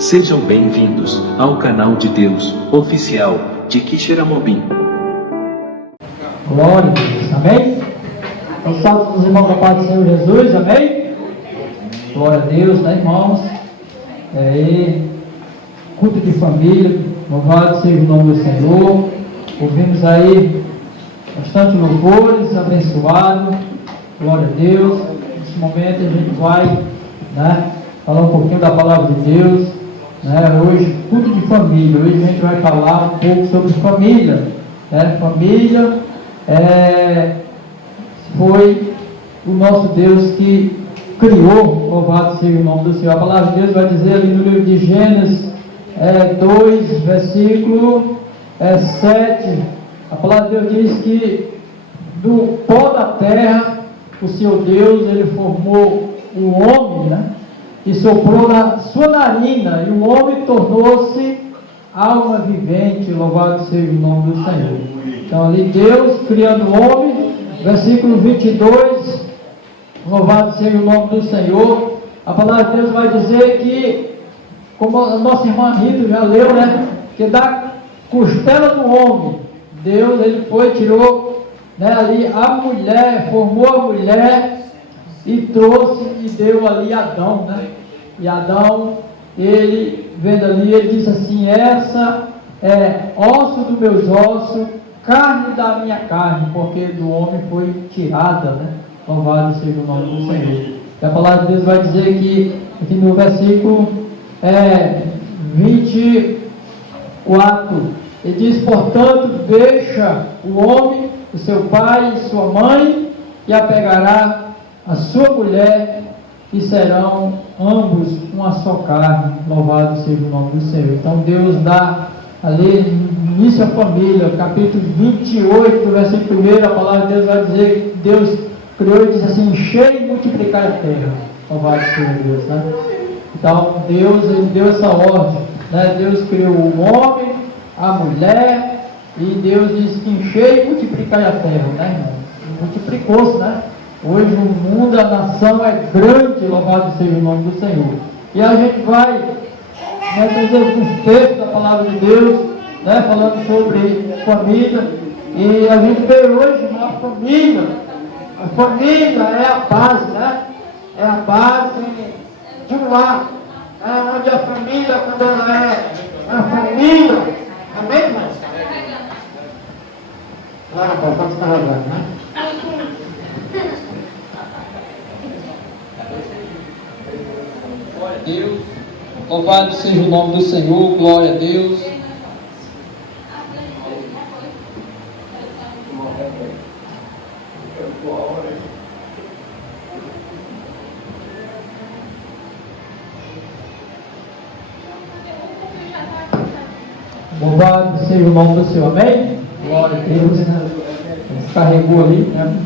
Sejam bem-vindos ao canal de Deus oficial de Quixeramobim. Glória a Deus, amém? Então, salve os irmãos da paz do Senhor Jesus, amém? Glória a Deus, né, irmãos? Culto de família, louvado seja o nome do Senhor. Ouvimos aí bastante louvores, abençoado, glória a Deus. Nesse momento a gente vai, né, falar um pouquinho da palavra de Deus, né? Hoje, culto de família. Hoje a gente vai falar um pouco sobre família, né? Família foi o nosso Deus que criou, louvado seja o nome do Senhor. A palavra de Deus vai dizer ali no livro de Gênesis 2, versículo 7, a palavra de Deus diz que do pó da terra o Senhor Deus, ele formou o homem, né? E soprou na sua narina, e o homem tornou-se alma vivente, louvado seja o nome do Senhor. Então ali Deus criando o homem, versículo 22, louvado seja o nome do Senhor. A palavra de Deus vai dizer que, como a nossa irmã Rita já leu, né, que da costela do homem, Deus, ele foi, tirou, né, ali a mulher, formou a mulher e trouxe e deu ali Adão, né? E Adão, ele, vendo ali, ele disse assim: essa é osso dos meus ossos, carne da minha carne, porque do homem foi tirada, né? Louvado seja o nome do Senhor. E a palavra de Deus vai dizer que, aqui no versículo 24, ele diz: portanto, deixa o homem, o seu pai e sua mãe, e apegará a sua mulher, e serão ambos uma só carne. Louvado seja o nome do Senhor. Então Deus dá ali início à família, capítulo 28, versículo 1, a palavra de Deus vai dizer que Deus criou e disse assim: enchei e multiplicai a terra. Louvado seja Deus, né? Então Deus, ele deu essa ordem, né? Deus criou o homem, a mulher, e Deus disse que enchei e multiplicai a terra, né, irmão? E multiplicou-se, né? Hoje o mundo, a nação é grande, louvado seja o nome do Senhor. E a gente vai, né, trazer alguns textos da palavra de Deus, né, falando sobre família. E a gente vê hoje uma família. A família é a base, né? É a base de um lar. Onde a família, quando ela é a família, amém, irmãos? Vamos carregando, né? Glória a Deus, louvado seja o nome do Senhor, glória a Deus. Louvado seja o nome do Senhor, amém? Glória a Deus, carregou ali, né?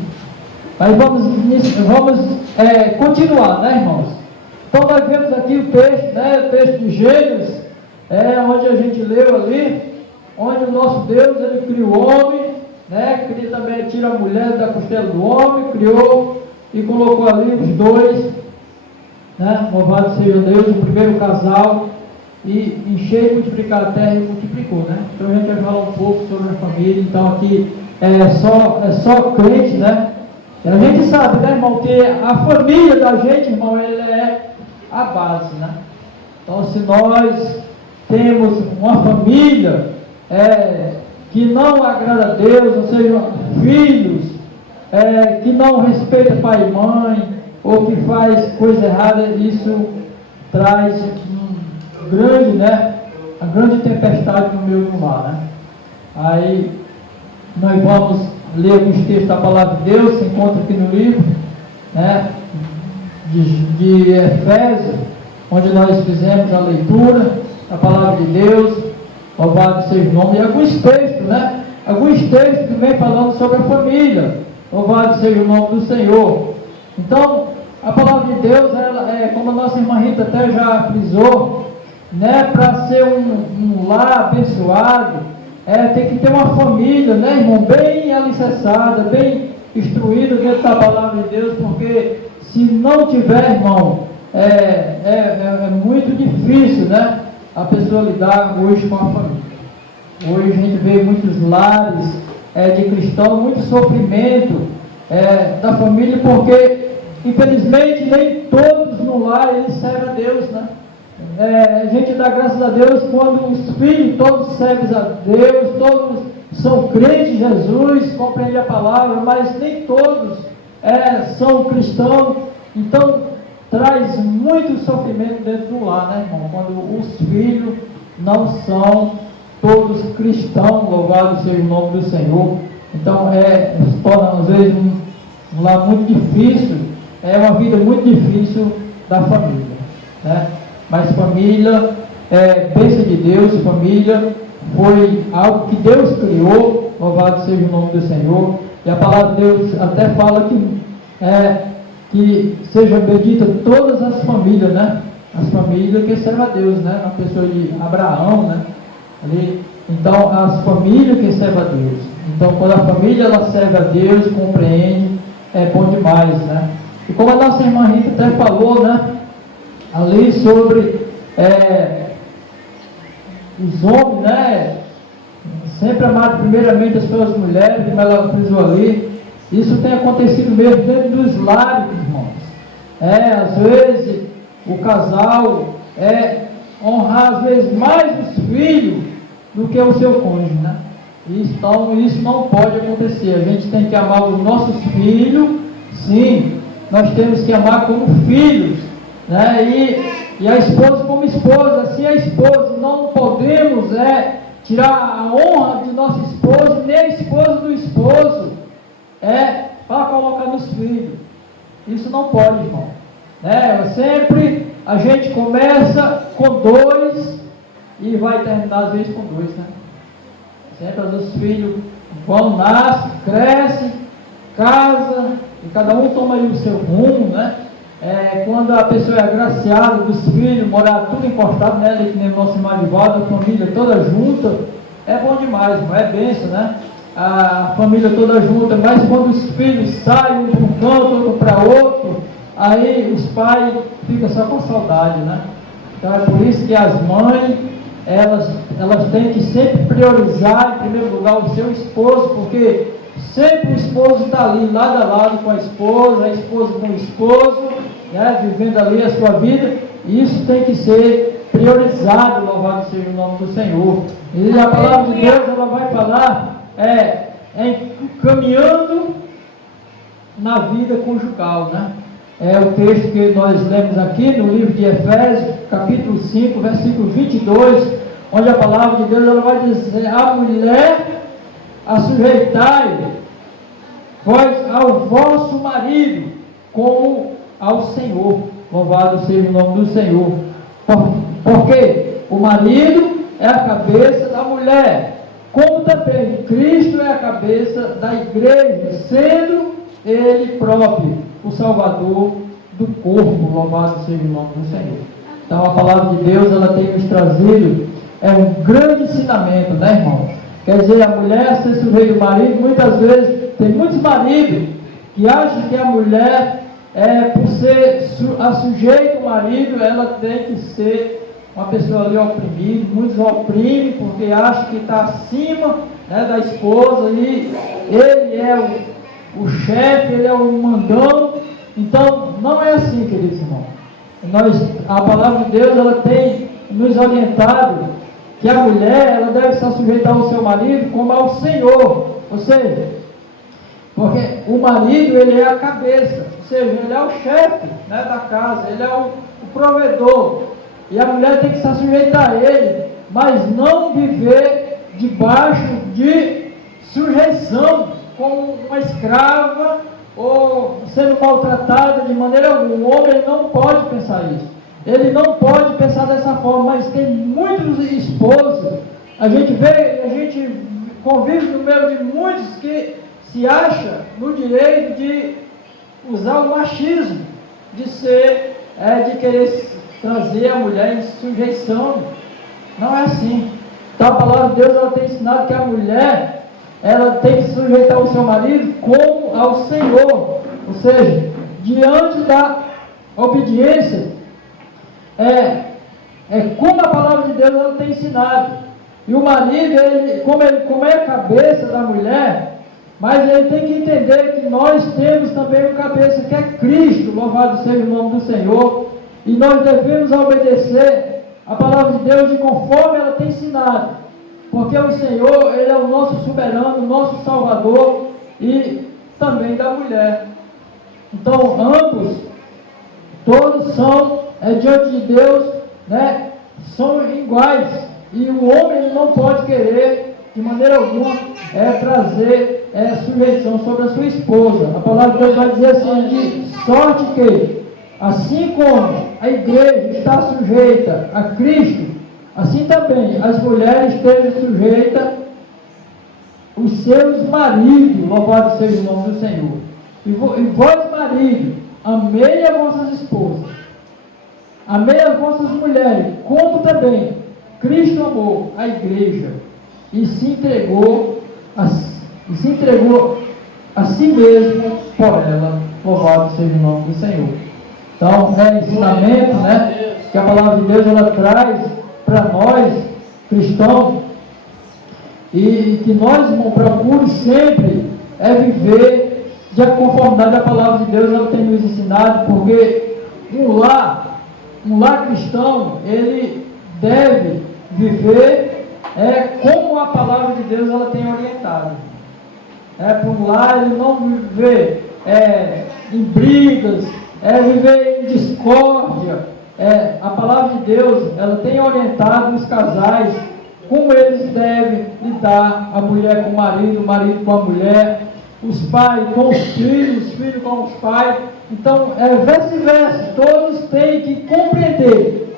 Mas vamos continuar, né, irmãos? Então nós vemos aqui o texto, né, o texto de Gênesis, onde a gente leu ali, onde o nosso Deus, ele criou o homem, né, também tira a mulher da costela do homem, criou e colocou ali os dois, né, louvado seja Deus, o primeiro casal, e encheu e multiplicar a terra e multiplicou, né? Então a gente vai falar um pouco sobre a família. Então aqui é só crente, né? E a gente sabe, né, irmão, que a família da gente, irmão, ela é a base, né? Então se nós temos uma família que não agrada a Deus, ou seja, filhos que não respeita pai e mãe, ou que faz coisa errada, isso traz grande, né, a grande tempestade no meio do mar, né? Aí nós vamos ler alguns textos da palavra de Deus, se encontra aqui no livro, né, de Efésios, onde nós fizemos a leitura da palavra de Deus, louvado seja o nome, e alguns textos, né, alguns textos que vem falando sobre a família, louvado seja o nome do Senhor. Então a palavra de Deus, ela como a nossa irmã Rita até já frisou, né, para ser um lar abençoado, tem que ter uma família, né, irmão, bem alicerçada, bem instruída dentro da palavra de Deus, porque se não tiver, irmão, é muito difícil, né, a pessoa lidar hoje com a família. Hoje a gente vê muitos lares de cristãos, muito sofrimento da família, porque infelizmente nem todos no lar eles servem a Deus, né? A gente dá graças a Deus quando os filhos todos servem a Deus, todos são crentes em Jesus, compreendem a palavra, mas nem todos são cristãos. Então traz muito sofrimento dentro do lar, né, irmão? Quando os filhos não são todos cristãos, louvado seja o nome do Senhor. Então se torna às vezes um lar muito difícil, uma vida muito difícil da família, né? Mas família bênção de Deus, família foi algo que Deus criou, louvado seja o nome do Senhor. E a palavra de Deus até fala que sejam benditas todas as famílias, né? As famílias que servem a Deus, né? Na pessoa de Abraão, né? Ali, então, as famílias que servem a Deus. Então, quando a família ela serve a Deus, compreende, é bom demais, né? E como a nossa irmã Rita até falou, né? Ali sobre os homens, né? Sempre amado primeiramente as suas mulheres, como ela frisou ali. Isso tem acontecido mesmo dentro dos lares, irmãos. Às vezes o casal honrar às vezes mais os filhos do que o seu cônjuge, né? Então isso não pode acontecer. A gente tem que amar os nossos filhos, sim, nós temos que amar como filhos, né? E a esposa como esposa, assim a esposa, não podemos tirar a honra de nossa esposa, nem a esposa do esposo, para colocar nos filhos. Isso não pode, irmão. Sempre a gente começa com 2 e vai terminar às vezes com 2, né? Sempre às vezes os filhos vão, nascem, crescem, casam, e cada um toma aí o seu rumo, né? Quando a pessoa é agraciada dos filhos, morar tudo encostado nela, que nem o nosso irmão de volta, a família toda junta, é bom demais, irmão, é bênção, né? A família toda junta, mas quando os filhos saem um para um canto, outro para outro, aí os pais ficam só com saudade, né? Então é por isso que as mães, elas têm que sempre priorizar em primeiro lugar o seu esposo, porque sempre o esposo está ali, lado a lado com a esposa com o esposo, né? Vivendo ali a sua vida, e isso tem que ser priorizado, louvado seja o nome do Senhor. E a palavra de Deus, ela vai falar caminhando na vida conjugal, né? O texto que nós lemos aqui no livro de Efésios, capítulo 5, versículo 22, onde a palavra de Deus ela vai dizer: a mulher a sujeitai vós ao vosso marido como ao Senhor, louvado seja o nome do Senhor, porque o marido é a cabeça da mulher, como também Cristo é a cabeça da igreja, sendo Ele próprio o Salvador do corpo, louvado seja o nome do Senhor. Então a palavra de Deus, ela tem nos trazido um grande ensinamento, né, irmão? Quer dizer, a mulher ser sujeita ao marido, muitas vezes, tem muitos maridos que acham que a mulher, por ser sujeita ao marido, ela tem que ser uma pessoa ali oprimida. Muitos oprimem porque acham que está acima, né, da esposa, e ele é o chefe, ele é o mandão. Então não é assim, queridos irmãos. A palavra de Deus, ela tem nos orientado que a mulher, ela deve estar sujeitar ao seu marido como ao Senhor, ou seja, porque o marido, ele é a cabeça, ou seja, ele é o chefe, né, da casa, ele é o provedor. E a mulher tem que se sujeitar a ele, mas não viver debaixo de sujeição, como uma escrava, ou sendo maltratada de maneira alguma. O homem não pode pensar isso. Ele não pode pensar dessa forma, mas tem muitos esposos, a gente convive no meio de muitos que se acham no direito de usar o machismo, de querer trazer a mulher em sujeição. Não é assim. Então a palavra de Deus, ela tem ensinado que a mulher, ela tem que sujeitar o seu marido como ao Senhor, ou seja, diante da obediência como a palavra de Deus ela tem ensinado. E o marido, como é a cabeça da mulher, mas ele tem que entender que nós temos também um cabeça que é Cristo, louvado seja o nome do Senhor, e nós devemos obedecer a palavra de Deus de conforme ela tem ensinado, porque o Senhor, Ele é o nosso soberano, o nosso Salvador, e também da mulher. Então, ambos, todos são, diante de Deus, né, são iguais, e o homem ele não pode querer, de maneira alguma, trazer sujeição sobre a sua esposa. A palavra de Deus vai dizer assim, de sorte que, assim como a igreja está sujeita a Cristo, assim também as mulheres estejam sujeitas os seus maridos, louvado seja o nome do Senhor. E vós, maridos, amei as vossas esposas, amei as vossas mulheres, como também Cristo amou a igreja e se entregou a si mesmo por ela, louvado seja o nome do Senhor. Então, ensinamento, né, que a palavra de Deus ela traz para nós, cristãos, e que nós, irmãos, procuramos sempre viver de conformidade à palavra de Deus, ela tem nos ensinado, porque um lar cristão, ele deve viver como a palavra de Deus ela tem orientado. Para um lar, ele não viver em brigas, viver em discórdia. A palavra de Deus, ela tem orientado os casais, como eles devem lidar, a mulher com o marido com a mulher, os pais com os filhos com os pais. Então, vice-versa, todos têm que compreender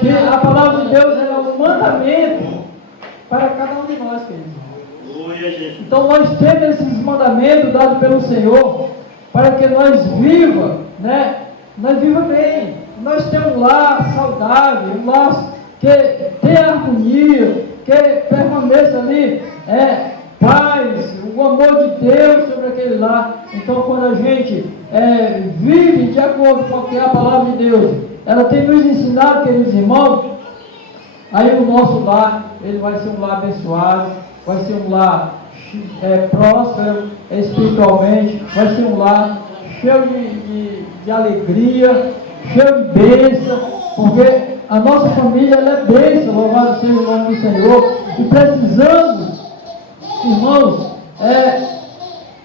que a palavra de Deus é um mandamento para cada um de nós, queridos. Então, nós temos esses mandamentos dados pelo Senhor, para que nós viva, né? Nós viva bem, nós temos um lar saudável, um lar que tem harmonia, que permaneça ali, paz, o amor de Deus sobre aquele lar. Então, quando a gente vive de acordo com o que a palavra de Deus, ela tem nos ensinado, queridos irmãos, aí o nosso lar, ele vai ser um lar abençoado, vai ser um lar próspero espiritualmente, vai ser um lar cheio de alegria, cheio de bênção, porque a nossa família ela é bênção, louvado seja o nome do Senhor, e precisamos, irmãos,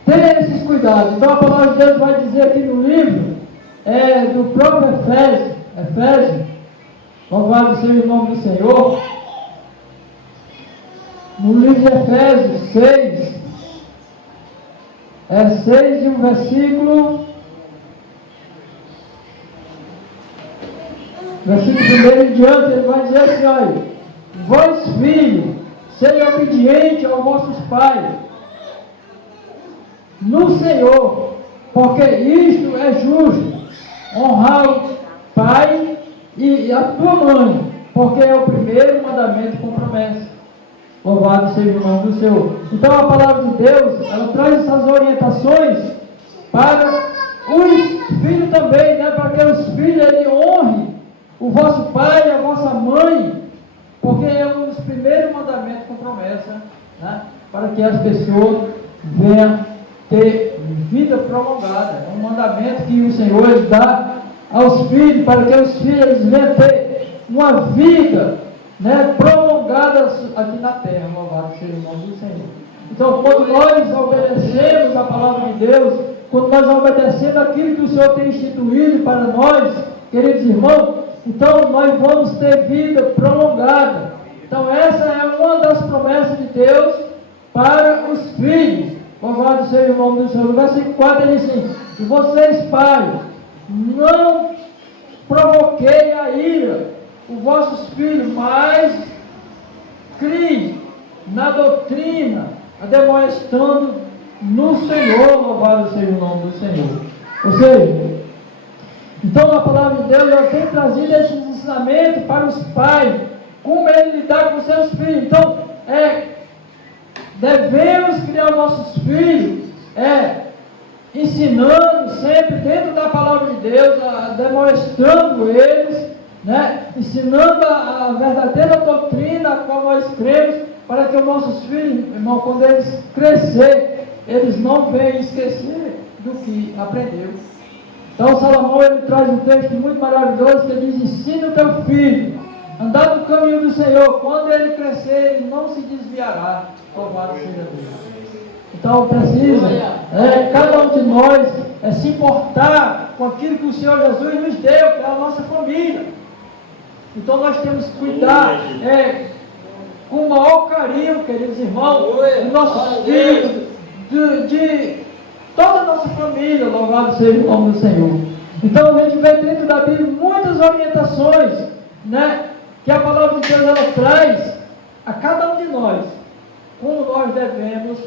ter esses cuidados. Então a palavra de Deus vai dizer aqui no livro do próprio Efésios, louvado seja o nome do Senhor, no livro de Efésios 6, 6 e um versículo 1 em diante, ele vai dizer assim, olha, vós filhos, sejam obedientes aos vossos pais, no Senhor, porque isto é justo, honrar o pai e a tua mãe, porque é o primeiro mandamento com promessa. Louvado seja o nome do Senhor. Então a palavra de Deus, ela traz essas orientações para os filhos também, né? Para que os filhos ele honrem o vosso pai e a vossa mãe, porque é um dos primeiros mandamentos com promessa, né? Para que as pessoas venham ter vida prolongada. É um mandamento que o Senhor ele dá aos filhos, para que os filhos eles venham ter uma vida, né, prolongada aqui na terra. Louvado seja o nome do Senhor. Então, quando nós obedecemos a palavra de Deus, quando nós obedecemos aquilo que o Senhor tem instituído para nós, queridos irmãos, então nós vamos ter vida prolongada. Então essa é uma das promessas de Deus para os filhos. Louvado seja o nome do Senhor. No versículo 4 ele diz assim, e vocês, pais, não provoquei a ira os vossos filhos, mas criem na doutrina, admoestando no Senhor. Louvado seja o nome do Senhor. Ou seja, então a palavra de Deus ela tem trazido esses ensinamentos para os pais, como ele lidar com seus filhos. Então, devemos criar nossos filhos, ensinando sempre dentro da palavra de Deus, demonstrando eles, né? Ensinando a verdadeira doutrina a qual nós cremos, para que os nossos filhos, irmão, quando eles crescerem, eles não venham esquecer do que aprendeu. Então Salomão, ele traz um texto muito maravilhoso, que ele diz: ensina o teu filho a andar no caminho do Senhor, quando ele crescer, ele não se desviará. Louvado seja Deus. Então precisa, cada um de nós, se importar com aquilo que o Senhor Jesus nos deu, que é a nossa família. Então nós temos que cuidar com o maior carinho, queridos irmãos, dos nossos filhos, de toda a nossa família. Louvado seja o nome do Senhor. Então a gente vê dentro da Bíblia muitas orientações, né, que a palavra de Deus ela traz a cada um de nós, como nós devemos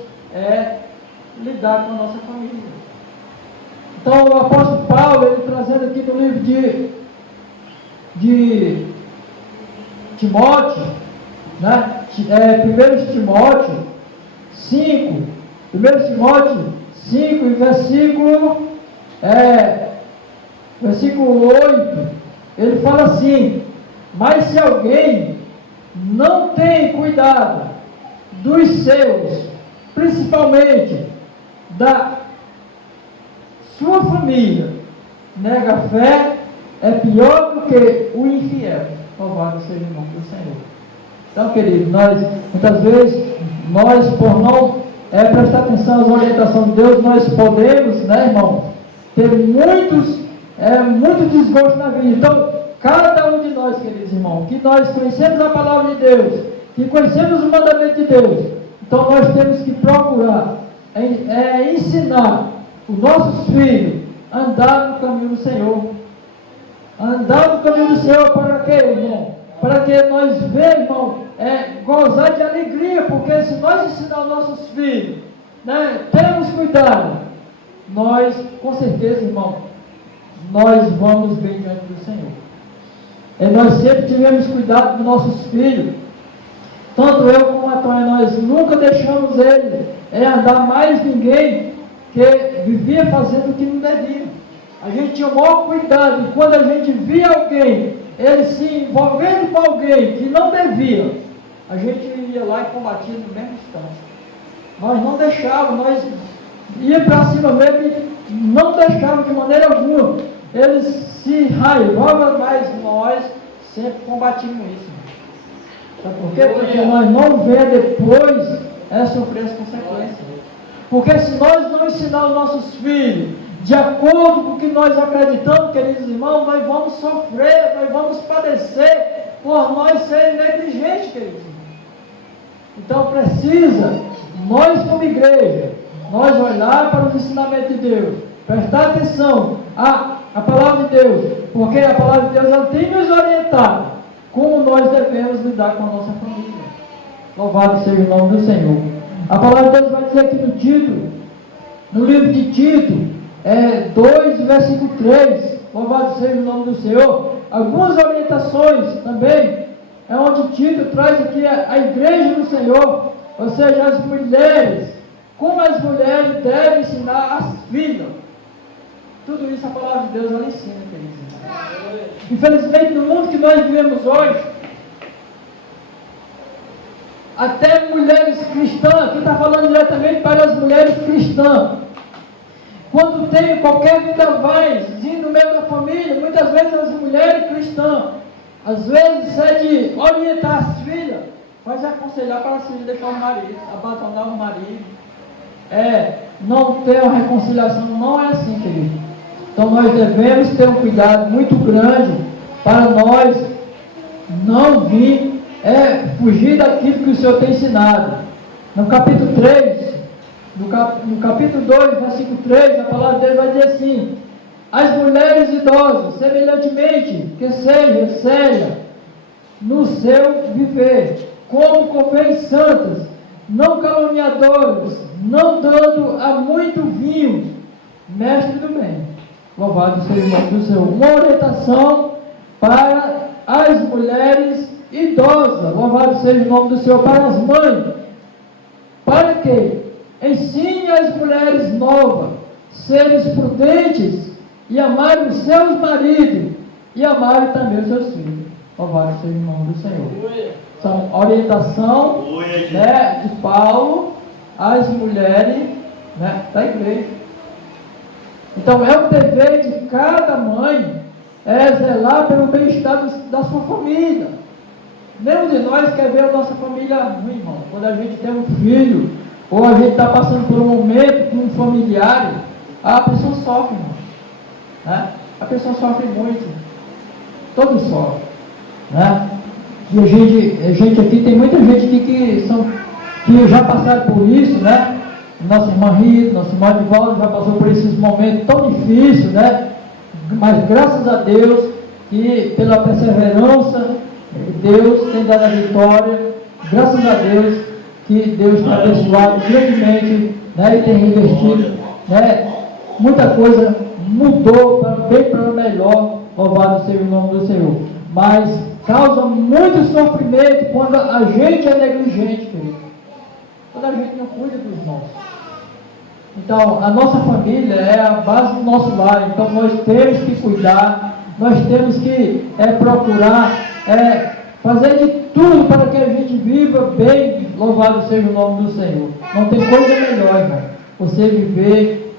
lidar com a nossa família. Então o apóstolo Paulo, ele trazendo aqui no livro de Timóteo, né? 1 Timóteo 5, 1 Timóteo 5, e versículo 8, ele fala assim: mas se alguém não tem cuidado dos seus, principalmente da sua família, nega a fé, é pior do que o infiel. Louvado seja o nome do Senhor. Então, querido, muitas vezes, por não prestar atenção às orientações de Deus, nós podemos, né, irmão, ter muito desgosto na vida. Então, cada um de nós, queridos irmãos, que nós conhecemos a palavra de Deus, que conhecemos o mandamento de Deus, então nós temos que procurar ensinar os nossos filhos a andar no caminho do Senhor. Andar no caminho do Senhor para quê, irmão? Para que nós venhamos, irmão, gozar de alegria, porque se nós ensinar os nossos filhos, né, temos cuidado, nós, com certeza, irmão, nós vamos bem diante do Senhor. Nós sempre tivemos cuidado dos nossos filhos, tanto eu como a Tônia, nós nunca deixamos ele andar mais ninguém que vivia fazendo o que não devia. A gente tinha o maior cuidado, e quando a gente via alguém, ele se envolvendo com alguém que não devia, a gente ia lá e combatia no mesmo instante. Nós não deixávamos, nós ia para cima mesmo e não deixávamos de maneira alguma. Eles se raivavam, mas nós sempre combatíamos isso. Sabe por quê? Porque nós não vemos depois sofrer as consequências. Porque se nós não ensinar os nossos filhos de acordo com o que nós acreditamos, queridos irmãos, nós vamos sofrer, nós vamos padecer por nós serem negligentes, queridos irmãos. Então precisa, nós como igreja, nós olhar para os ensinamentos de Deus, prestar atenção à palavra de Deus, porque a palavra de Deus ela tem nos orientado como nós devemos lidar com a nossa família. Louvado seja o nome do Senhor. A palavra de Deus vai dizer aqui no título, no livro de Tito, 2, versículo 3, louvado seja o nome do Senhor, algumas orientações também, onde Tito traz aqui a igreja do Senhor, ou seja, as mulheres, como as mulheres devem ensinar as filhas. Tudo isso a palavra de Deus ela ensina, queridos. Infelizmente, no mundo que nós vivemos hoje, até mulheres cristãs, aqui está falando diretamente para as mulheres cristãs, quando tem qualquer vendavais no meio da família, muitas vezes as mulheres cristãs, às vezes de orientar as filhas, mas aconselhar para as filhas deixar o marido, abandonar o marido, não ter uma reconciliação, não é assim, querido. Então nós devemos ter um cuidado muito grande para nós não vir fugir daquilo que o Senhor tem ensinado. No capítulo 3, no capítulo 2, versículo 3, a palavra dele vai dizer assim: as mulheres idosas, semelhantemente, que sejam sérias no seu viver, como convém santas, não caluniadoras, não dando a muito vinho, mestre do bem. Louvado seja o nome do Senhor. Uma orientação para as mulheres idosas, louvado seja o nome do Senhor, para as mães, para que ensine as mulheres novas, seres prudentes e amar os seus maridos, e amarem também os seus filhos. Louvado seja o nome do Senhor. São orientação, né, de Paulo às mulheres, né, da igreja. Então é o dever de cada mãe zelar pelo bem-estar da sua família. Nenhum de nós quer ver a nossa família ruim, irmão. Quando a gente tem um filho, ou a gente está passando por um momento com um familiar, a pessoa sofre, irmão. Né? A pessoa sofre muito. Todos sofrem. Né? E a gente aqui, tem muita gente aqui que já passaram por isso, né? Nossa irmã Rita, nosso irmão Divaldo já passou por esses momentos tão difíceis, né? Mas graças a Deus, que pela perseverança, Deus tem dado a vitória. Graças a Deus, que Deus tem abençoado grandemente, né? E tem revestido, né? Muita coisa mudou bem para melhor. Louvado seja o nome do Senhor. Mas causa muito sofrimento quando a gente é negligente, querido. Quando a gente não cuida dos nossos. Então, a nossa família é a base do nosso lar. Então, nós temos que cuidar, nós temos que procurar fazer de tudo para que a gente viva bem. Louvado seja o nome do Senhor. Não tem coisa melhor, irmão, você viver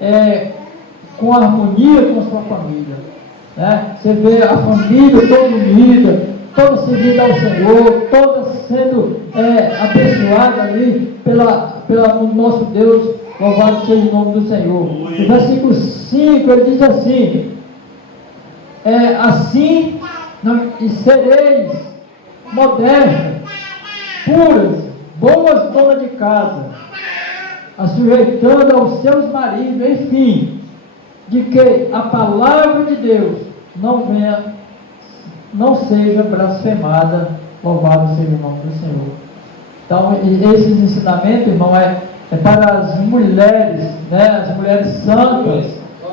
com harmonia com a sua família. Né? Você vê a família toda unida, toda servida ao Senhor, toda sendo abençoada ali pelo nosso Deus. Louvado seja o nome do Senhor. No versículo 5 ele diz assim: assim e sereis modestas, puras, boas donas de casa, assujeitando aos seus maridos, enfim, de que a palavra de Deus não seja blasfemada. Louvado seja o nome do Senhor. Então, esses ensinamentos, irmão, é para as mulheres, né, as mulheres santas,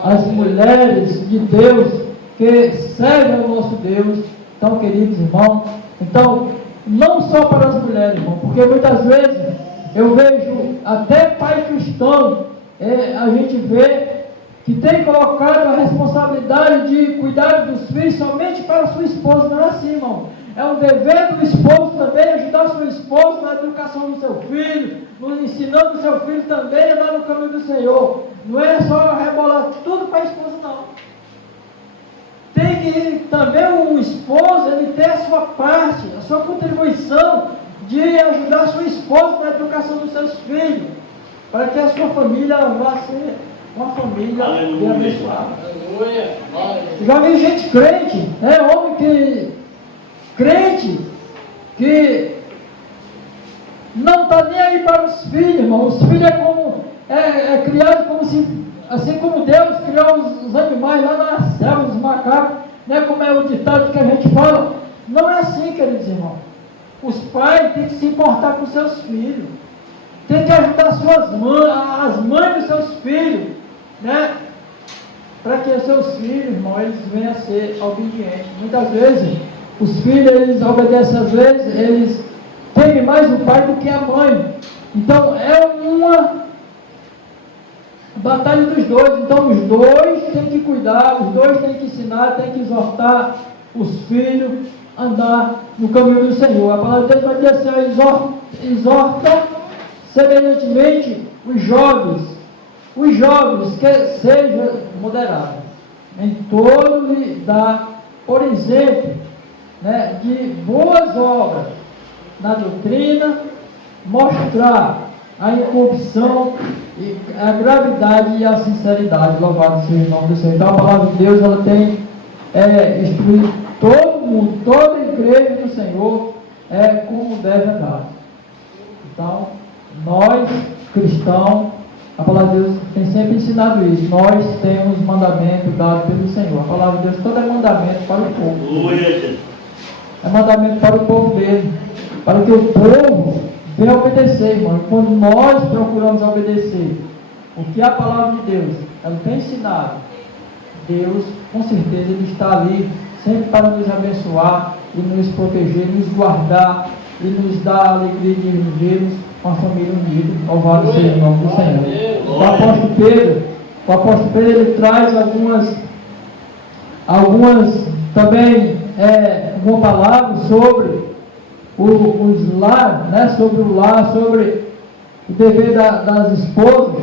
as mulheres de Deus que servem ao nosso Deus. Então, queridos irmãos, então, não só para as mulheres, irmão, porque muitas vezes eu vejo até pai cristão, a gente vê que tem colocado a responsabilidade de cuidar dos filhos somente para a sua esposa. Não é assim, irmão. É um dever do esposo também ajudar a sua esposa na educação do seu filho, ensinando o seu filho também a andar no caminho do Senhor. Não é só rebolar tudo para a esposa, não. Tem que também o esposo, ele ter a sua parte, a sua contribuição de ajudar a sua esposa na educação dos seus filhos, para que a sua família vá ser uma família bem abençoada. Já vi gente crente, homem crente que não está nem aí para os filhos, irmão. Os filhos é criado como se, assim como Deus criou os animais lá na selva, os macacos, né, como é o ditado que a gente fala. Não é assim, queridos irmãos. Os pais têm que se importar com seus filhos, tem que ajudar as mães dos seus filhos, né? Para que os seus filhos, irmão, eles venham a ser obedientes. Muitas vezes os filhos, eles obedecem, às vezes eles temem mais o pai do que a mãe. Então é uma batalha dos dois. Então os dois têm que cuidar, os dois têm que ensinar, têm que exortar os filhos a andar no caminho do Senhor. A palavra de Deus vai dizer assim: exorta semelhantemente os jovens que sejam moderados, em todo lhe dá, por exemplo, né, de boas obras, na doutrina, mostrar a incorrupção, a gravidade e a sinceridade. Louvado seja o nome do Senhor. Então a palavra de Deus, ela tem instruído todo mundo, toda a igreja do Senhor, como deve andar. Então, nós, cristãos, a palavra de Deus tem sempre ensinado isso. Nós temos mandamento dado pelo Senhor. A palavra de Deus todo é mandamento para o povo. É mandamento para o povo mesmo, para que o povo venha obedecer, irmão. Quando nós procuramos obedecer o que a palavra de Deus ela tem ensinado, Deus, com certeza, Ele está ali sempre para nos abençoar e nos proteger, nos guardar e nos dar a alegria de vivermos uma família unida. Louvado seja o nome do Senhor. O apóstolo Pedro ele traz algumas também uma palavra sobre os lar, né? Sobre o lar, sobre o dever das esposas.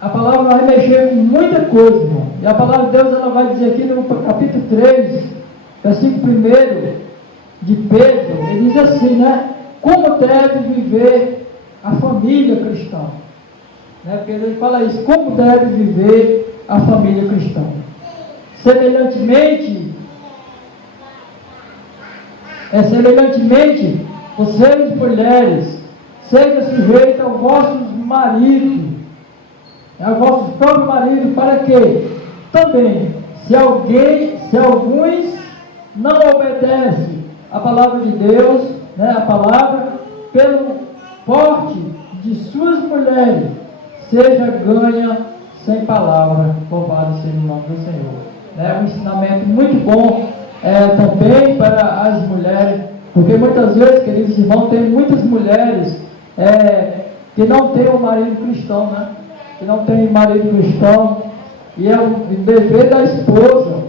A palavra vai mexer com muita coisa, irmão. E a palavra de Deus, ela vai dizer aqui no capítulo 3, versículo 1 de Pedro, ele diz assim, né? Como deve viver a família cristã? Né? Porque ele fala isso, como deve viver a família cristã? Semelhantemente, vocês mulheres, sejam sujeitos aos vossos maridos, aos vossos próprios maridos, para que também, se alguns não obedecem a palavra de Deus, né, a palavra, pelo porte de suas mulheres, seja ganha sem palavra. Louvado seja o nome do Senhor. É um ensinamento muito bom também para as mulheres, porque muitas vezes, queridos irmãos, tem muitas mulheres que não têm um marido cristão, né? Que não tem marido cristão, e é o dever da esposa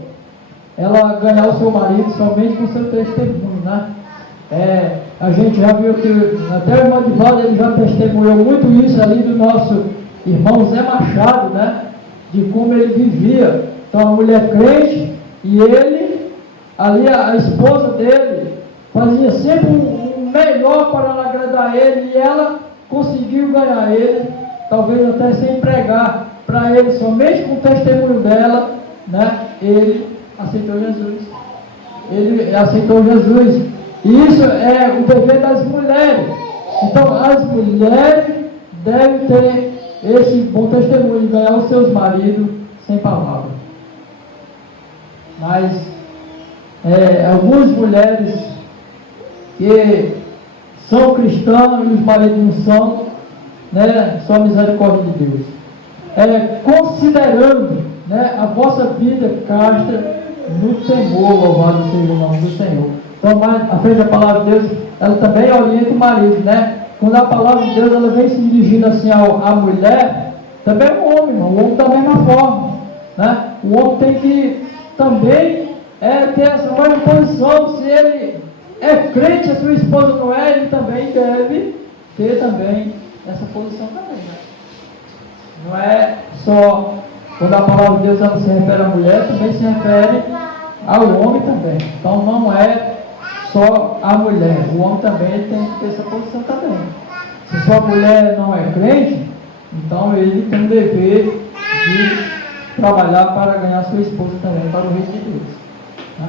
ela ganhar o seu marido somente com seu testemunho, né? A gente já viu que até o irmão de Valdo, ele já testemunhou muito isso ali do nosso irmão Zé Machado, né? De como ele vivia. Então, a mulher crente, e ele, ali a esposa dele, fazia sempre o melhor para agradar ele, e ela conseguiu ganhar ele, talvez até sem pregar para ele, somente com o testemunho dela, né? Ele aceitou Jesus. Ele aceitou Jesus. E isso é o dever das mulheres. Então, as mulheres devem ter esse bom testemunho de ganhar os seus maridos sem palavras. Mas algumas mulheres que são cristãs e os maridos não são, né, só a misericórdia de Deus. Considerando, né, a vossa vida casta no temor, louvado seja o nome do Senhor. Então, a frente da palavra de Deus, ela também orienta o marido, né? Quando a palavra de Deus ela vem se dirigindo assim à mulher, também o homem, irmão, o homem da mesma forma, né? O homem tem que também ter essa mesma posição. Se ele é crente, a sua esposa não é, ele também deve ter também essa posição também, né? Não é só quando a palavra de Deus ela se refere à mulher, também se refere ao homem também. Então não é só a mulher, o homem também tem que ter essa posição também. Se sua mulher não é crente, então ele tem o dever de trabalhar para ganhar sua esposa também, para o reino de Deus, né?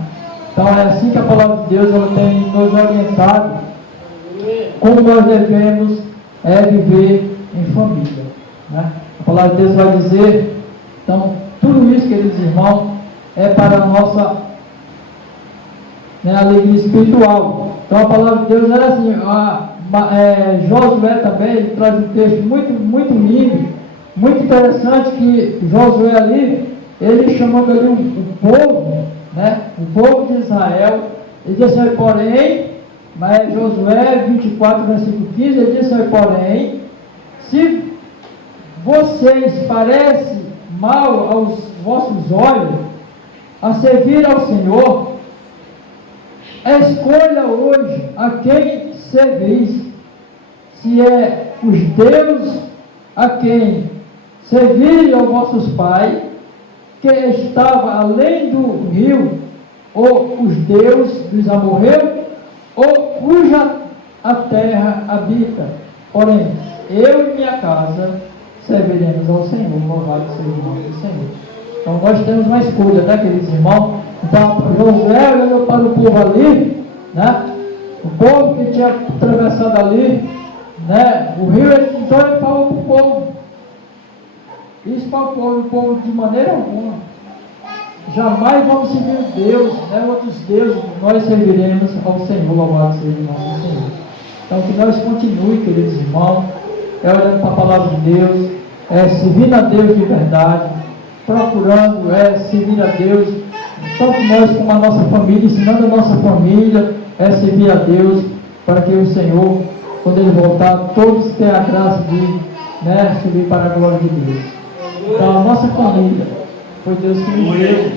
Então é assim que a palavra de Deus ela tem nos orientado como nós devemos viver em família, né? A palavra de Deus vai dizer, então, tudo isso, queridos irmãos, é para a nossa alegria espiritual. Então, a palavra de Deus era assim, Josué também, ele traz um texto muito, muito lindo, muito interessante, que Josué ali, ele chamando ali o povo, né, o povo de Israel, ele disse assim, porém, mas Josué 24, versículo 15, ele disse assim, porém, se vocês parecem mal aos vossos olhos, a servir ao Senhor, escolha hoje a quem servis, se é os deuses a quem serviram aos vossos pais, que estava além do rio, ou os deuses dos amorreus, ou cuja a terra habita. Porém, eu e minha casa serviremos ao Senhor, louvado seja o nome do Senhor. Então nós temos uma escolha, né, queridos irmãos? Então Josué olhando para o povo ali, né, o povo que tinha atravessado ali, né, o rio, então ele falou para o povo, isso para o povo de maneira alguma, jamais vamos servir Deus, né, outros deuses, nós serviremos ao Senhor, louvado seja o nome do Senhor. Então que nós continuemos, queridos irmãos, olhando para a palavra de Deus, servindo a Deus de verdade, procurando servir a Deus, tanto nós como a nossa família, ensinando a nossa família servir a Deus, para que o Senhor, quando Ele voltar, todos tenham a graça de subir para a glória de Deus. Então a nossa família, foi Deus que nos deu.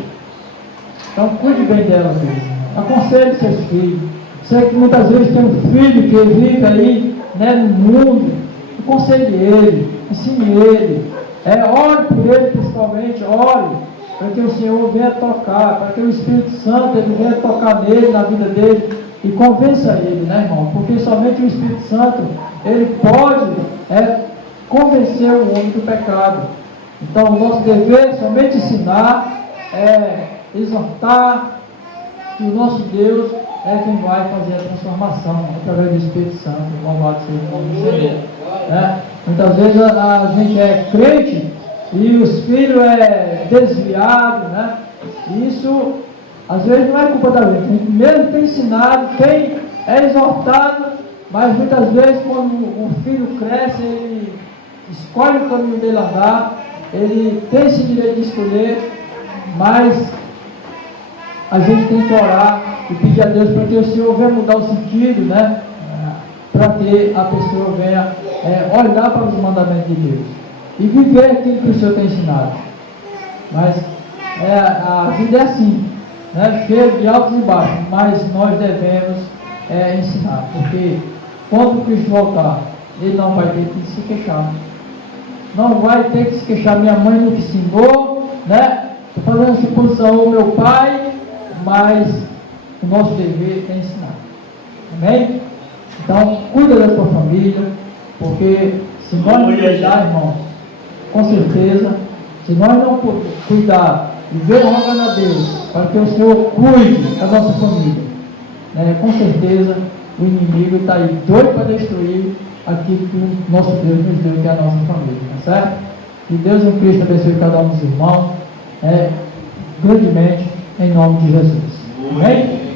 Então cuide bem dela, filho. Aconselhe seus filhos. Sei que muitas vezes tem um filho que vive aí, né, no mundo. Aconselhe ele, ensine ele. Ore por ele principalmente, ore, para que o Senhor venha tocar, para que o Espírito Santo ele venha tocar nele, na vida dele, e convença ele, né, irmão? Porque somente o Espírito Santo, ele pode convencer o homem do pecado. Então o nosso dever é somente ensinar, exortar, que o nosso Deus é quem vai fazer a transformação através do Espírito Santo. Louvado seja o nome do Senhor. Muitas vezes a gente é crente e os filhos desviados, né? Isso às vezes não é culpa da gente. A gente mesmo tem ensinado, tem exortado, mas muitas vezes quando o filho cresce, ele escolhe o caminho dele andar, ele tem esse direito de escolher, mas a gente tem que orar e pedir a Deus para que o Senhor venha mudar o sentido, né? Para que a pessoa venha olhar para os mandamentos de Deus e viver aquilo que o Senhor tem ensinado. Mas a vida é assim, né? Cheia de altos e baixos, mas nós devemos ensinar, porque quando Cristo voltar, ele não vai ter que se queixar. Não vai ter que se queixar, minha mãe não me ensinou, né? Estou fazendo suposição ao meu pai, mas o nosso dever é ensinar. Amém? Então, cuida da tua família, porque se nós não cuidar, irmãos, com certeza, se nós não cuidar e ver rogando a Deus, para que o Senhor cuide da nossa família, né, com certeza o inimigo está aí doido para destruir aquilo que o nosso Deus nos deu, que é a nossa família, tá certo? Que Deus em Cristo abençoe cada um dos irmãos, grandemente, em nome de Jesus. Amém?